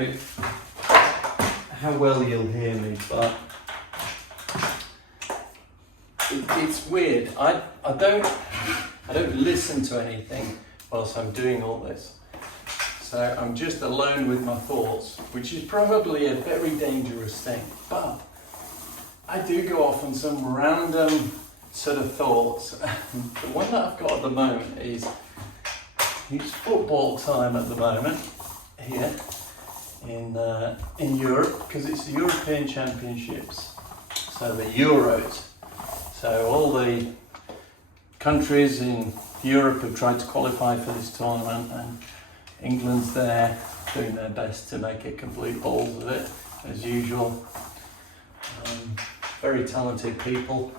know how well you'll hear me, but it's weird. I don't listen to anything whilst I'm doing all this. So I'm just alone with my thoughts, which is probably a very dangerous thing. But I do go off on some random sort of thoughts. The one that I've got at the moment is it's football time at the moment here in Europe, because it's the European Championships, so the Euros. So all the countries in Europe have tried to qualify for this tournament, and England's there doing their best to make a complete balls of it, as usual. Very talented people.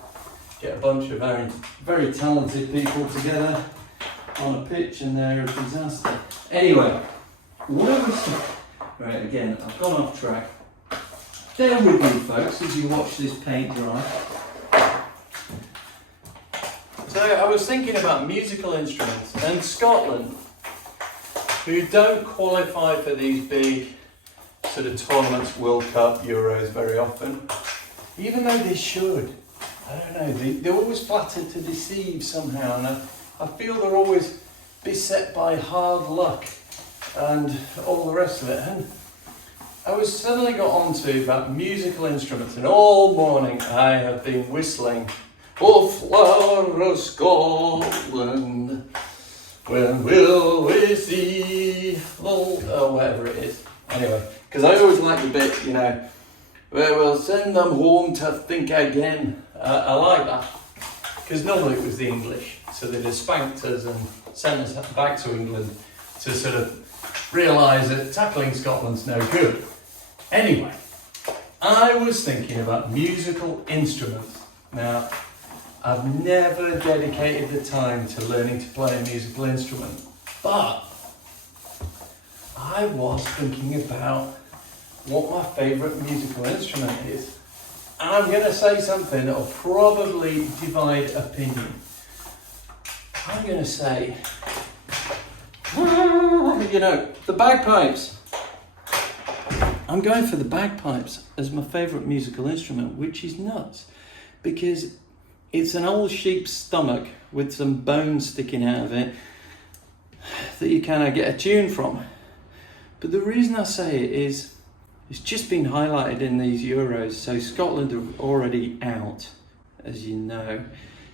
Get a bunch of very, very talented people together on a pitch and they're a disaster. Anyway, what I was saying, right, again, I've gone off track. Bear with me, folks, as you watch this paint dry. So I was thinking about musical instruments, and Scotland, who don't qualify for these big sort of tournaments, World Cup, Euros very often, even though they should. I don't know, they're always flattered to deceive somehow, and I feel they're always beset by hard luck and all the rest of it. And I was suddenly got onto about musical instruments, and all morning I have been whistling "O Flower of Scotland, when will we see," or whatever it is. Anyway, because I always like the bit, you know, "where we'll send them home to think again." I like that, because normally it was the English, so they'd have spanked us and sent us back to England to sort of realise that tackling Scotland's no good. Anyway, I was thinking about musical instruments. Now, I've never dedicated the time to learning to play a musical instrument, but I was thinking about what my favourite musical instrument is. And I'm going to say something that will probably divide opinion. I'm going to say, you know, the bagpipes. I'm going for the bagpipes as my favourite musical instrument, which is nuts, because it's an old sheep's stomach with some bones sticking out of it that you kind of get a tune from. But the reason I say it is, it's just been highlighted in these Euros. So Scotland are already out, as you know,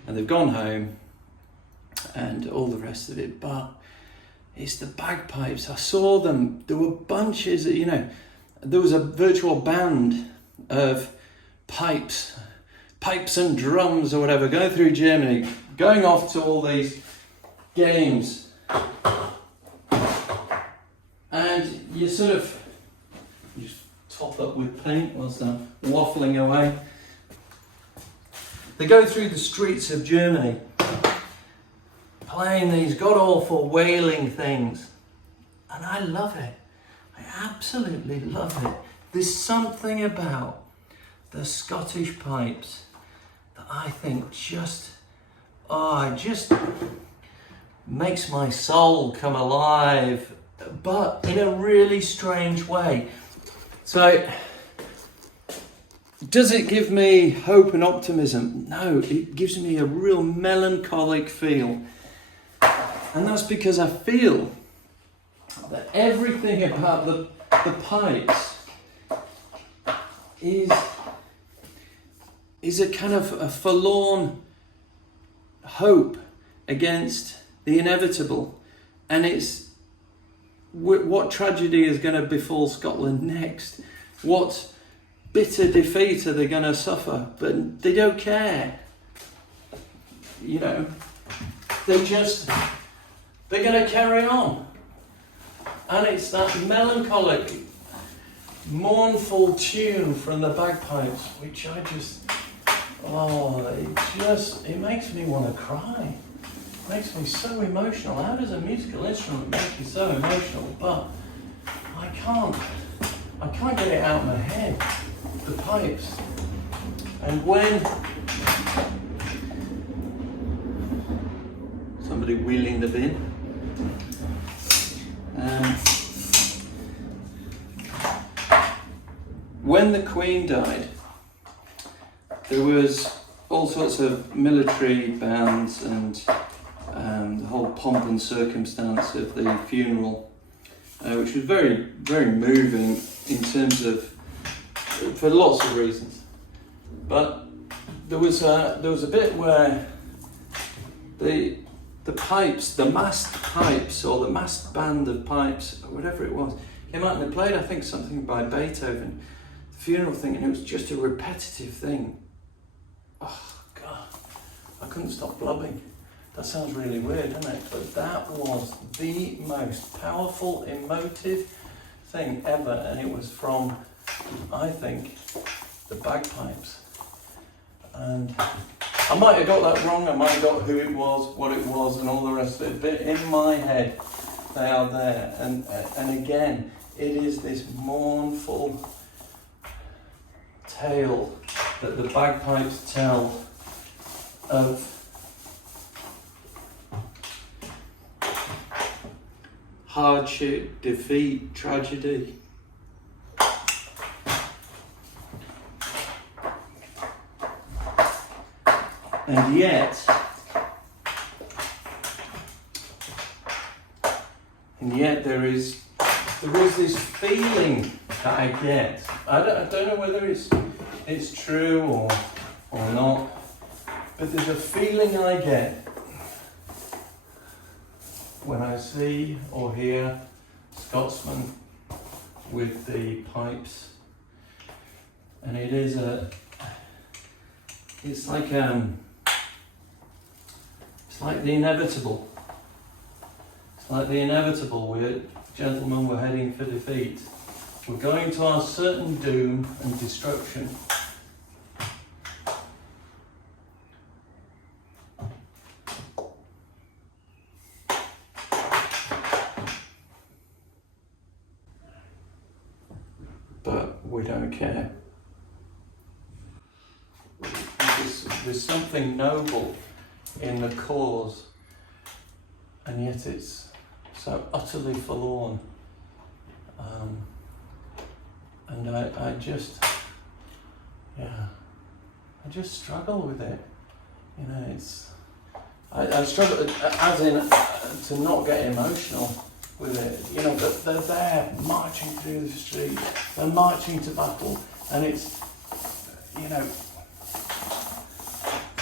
and they've gone home and all the rest of it. But it's the bagpipes. I saw them. There were bunches of, you know, there was a virtual band of pipes and drums or whatever going through Germany, going off to all these games. And you sort of just top up with paint whilst they're waffling away. They go through the streets of Germany playing these god-awful wailing things. And I love it. I absolutely love it. There's something about the Scottish pipes that I think just makes my soul come alive, but in a really strange way. So, does it give me hope and optimism? No, it gives me a real melancholic feel. And that's because I feel that everything about the pipes is a kind of a forlorn hope against the inevitable. And it's what tragedy is going to befall Scotland next. What bitter defeat are they going to suffer? But they don't care. You know, they're going to carry on. And it's that melancholic, mournful tune from the bagpipes, which I just, it makes me want to cry. It makes me so emotional. How does a musical instrument make you so emotional? But I can't get it out of my head, the pipes. And when somebody wheeling the bin, when the Queen died, there was all sorts of military bands and the whole pomp and circumstance of the funeral, which was very, very moving in terms of, for lots of reasons. But there was a bit where the pipes, the massed pipes, or the massed band of pipes, or whatever it was, came out and they played, I think, something by Beethoven, the funeral thing, and it was just a repetitive thing. Oh God, I couldn't stop blubbing. That sounds really weird, doesn't it? But that was the most powerful, emotive thing ever, and it was from, I think, the bagpipes. And I might have got that wrong, I might have got who it was, what it was, and all the rest of it, but in my head, they are there. And again, it is this mournful tale that the bagpipes tell of hardship, defeat, tragedy. And yet there is this feeling that I get. I don't know whether it's true or not, but there's a feeling I get when I see or hear Scotsmen with the pipes, and it's like the inevitable. It's like the inevitable. Gentlemen, we're heading for defeat. We're going to our certain doom and destruction. But we don't care. There's something noble in the cause, and yet it's so utterly forlorn. And I just struggle with it. You know, I struggle, as in to not get emotional with it. You know, that they're there marching through the street, they're marching to battle, and it's, you know,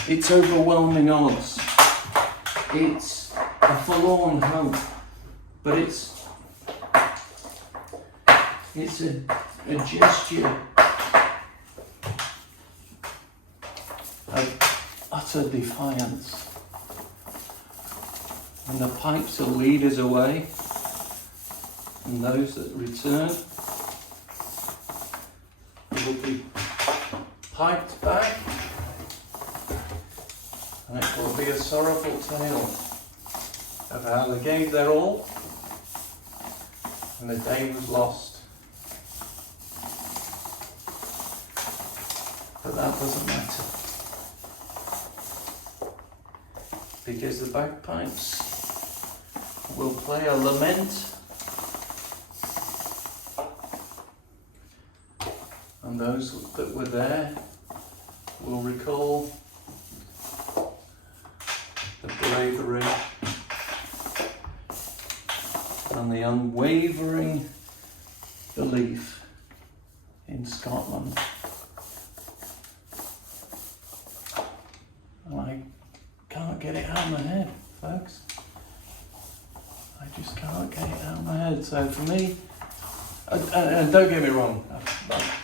it's overwhelming odds. It's a forlorn hope, but it's a gesture of utter defiance. And the pipes will lead us away, and those that return will be piped back, and it will be a sorrowful tale of how they gave their all and the day was lost. But that doesn't matter, because the bagpipes will play a lament, and those that were there will recall the bravery and the unwavering belief in Scotland. And I can't get it out of my head, folks. I just can't get it out of my head. So for me, and don't get me wrong, I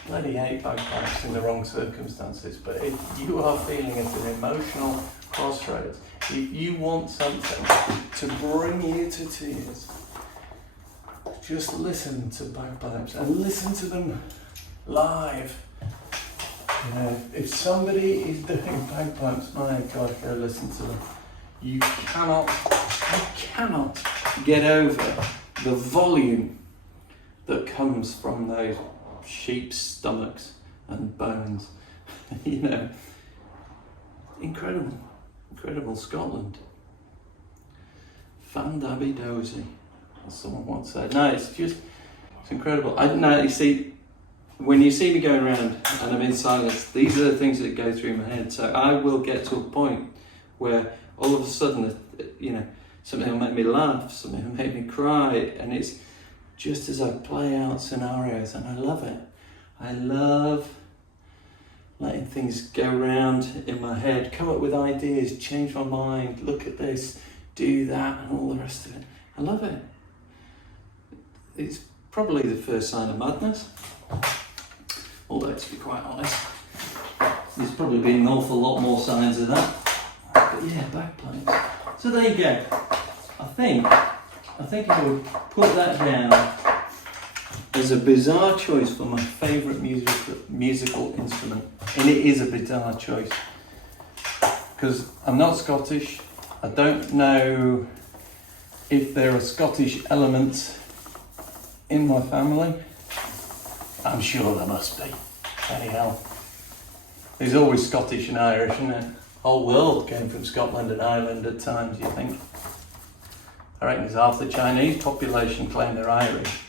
bloody hate bagpipes in the wrong circumstances, but if you are feeling at an emotional crossroads, if you want something to bring you to tears, just listen to bagpipes and listen to them live. You know, if somebody is doing bagpipes, my God, go listen to them. You cannot get over the volume that comes from those sheep's stomachs and bones. You know, incredible Scotland. Fandabby dozy, as someone once said. No, it's incredible. You see, when you see me going around and I'm in silence, these are the things that go through my head. So I will get to a point where all of a sudden, you know, something will make me laugh, something will make me cry, and it's just as I play out scenarios, and I love it. I love letting things go around in my head, come up with ideas, change my mind, look at this, do that, and all the rest of it. I love it. It's probably the first sign of madness. Although, to be quite honest, there's probably been an awful lot more signs of that. But yeah, backplanes. So there you go. I think if I would put that down as a bizarre choice for my favourite musical instrument, and it is a bizarre choice, because I'm not Scottish. I don't know if there are Scottish elements in my family. I'm sure there must be. Anyhow, there's always Scottish and Irish, isn't it? The whole world came from Scotland and Ireland at times, you think. I reckon there's half the Chinese population claim they're Irish,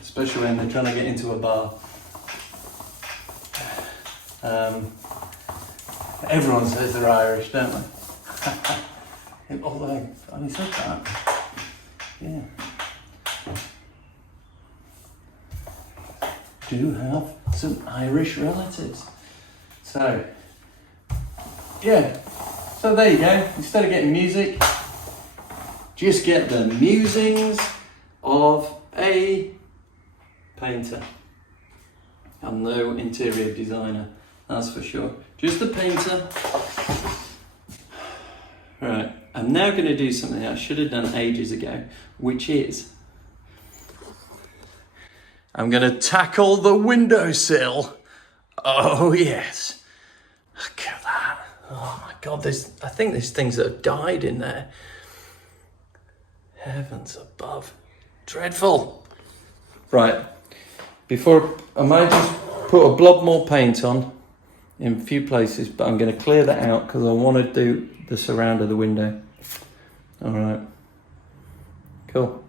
especially when they're trying to get into a bar. Everyone says they're Irish, don't they? Although, having said that, yeah. Do have some Irish relatives. So, yeah. So there you go. Instead of getting music, just get the musings of a painter. I'm no interior designer, that's for sure. Just a painter. Right, I'm now going to do something I should have done ages ago, which is I'm going to tackle the windowsill. Oh yes. Look at that. Oh my God, I think there's things that have died in there. Heavens above. Dreadful. Right, I might just put a blob more paint on in a few places, but I'm going to clear that out because I want to do the surround of the window. All right. Cool.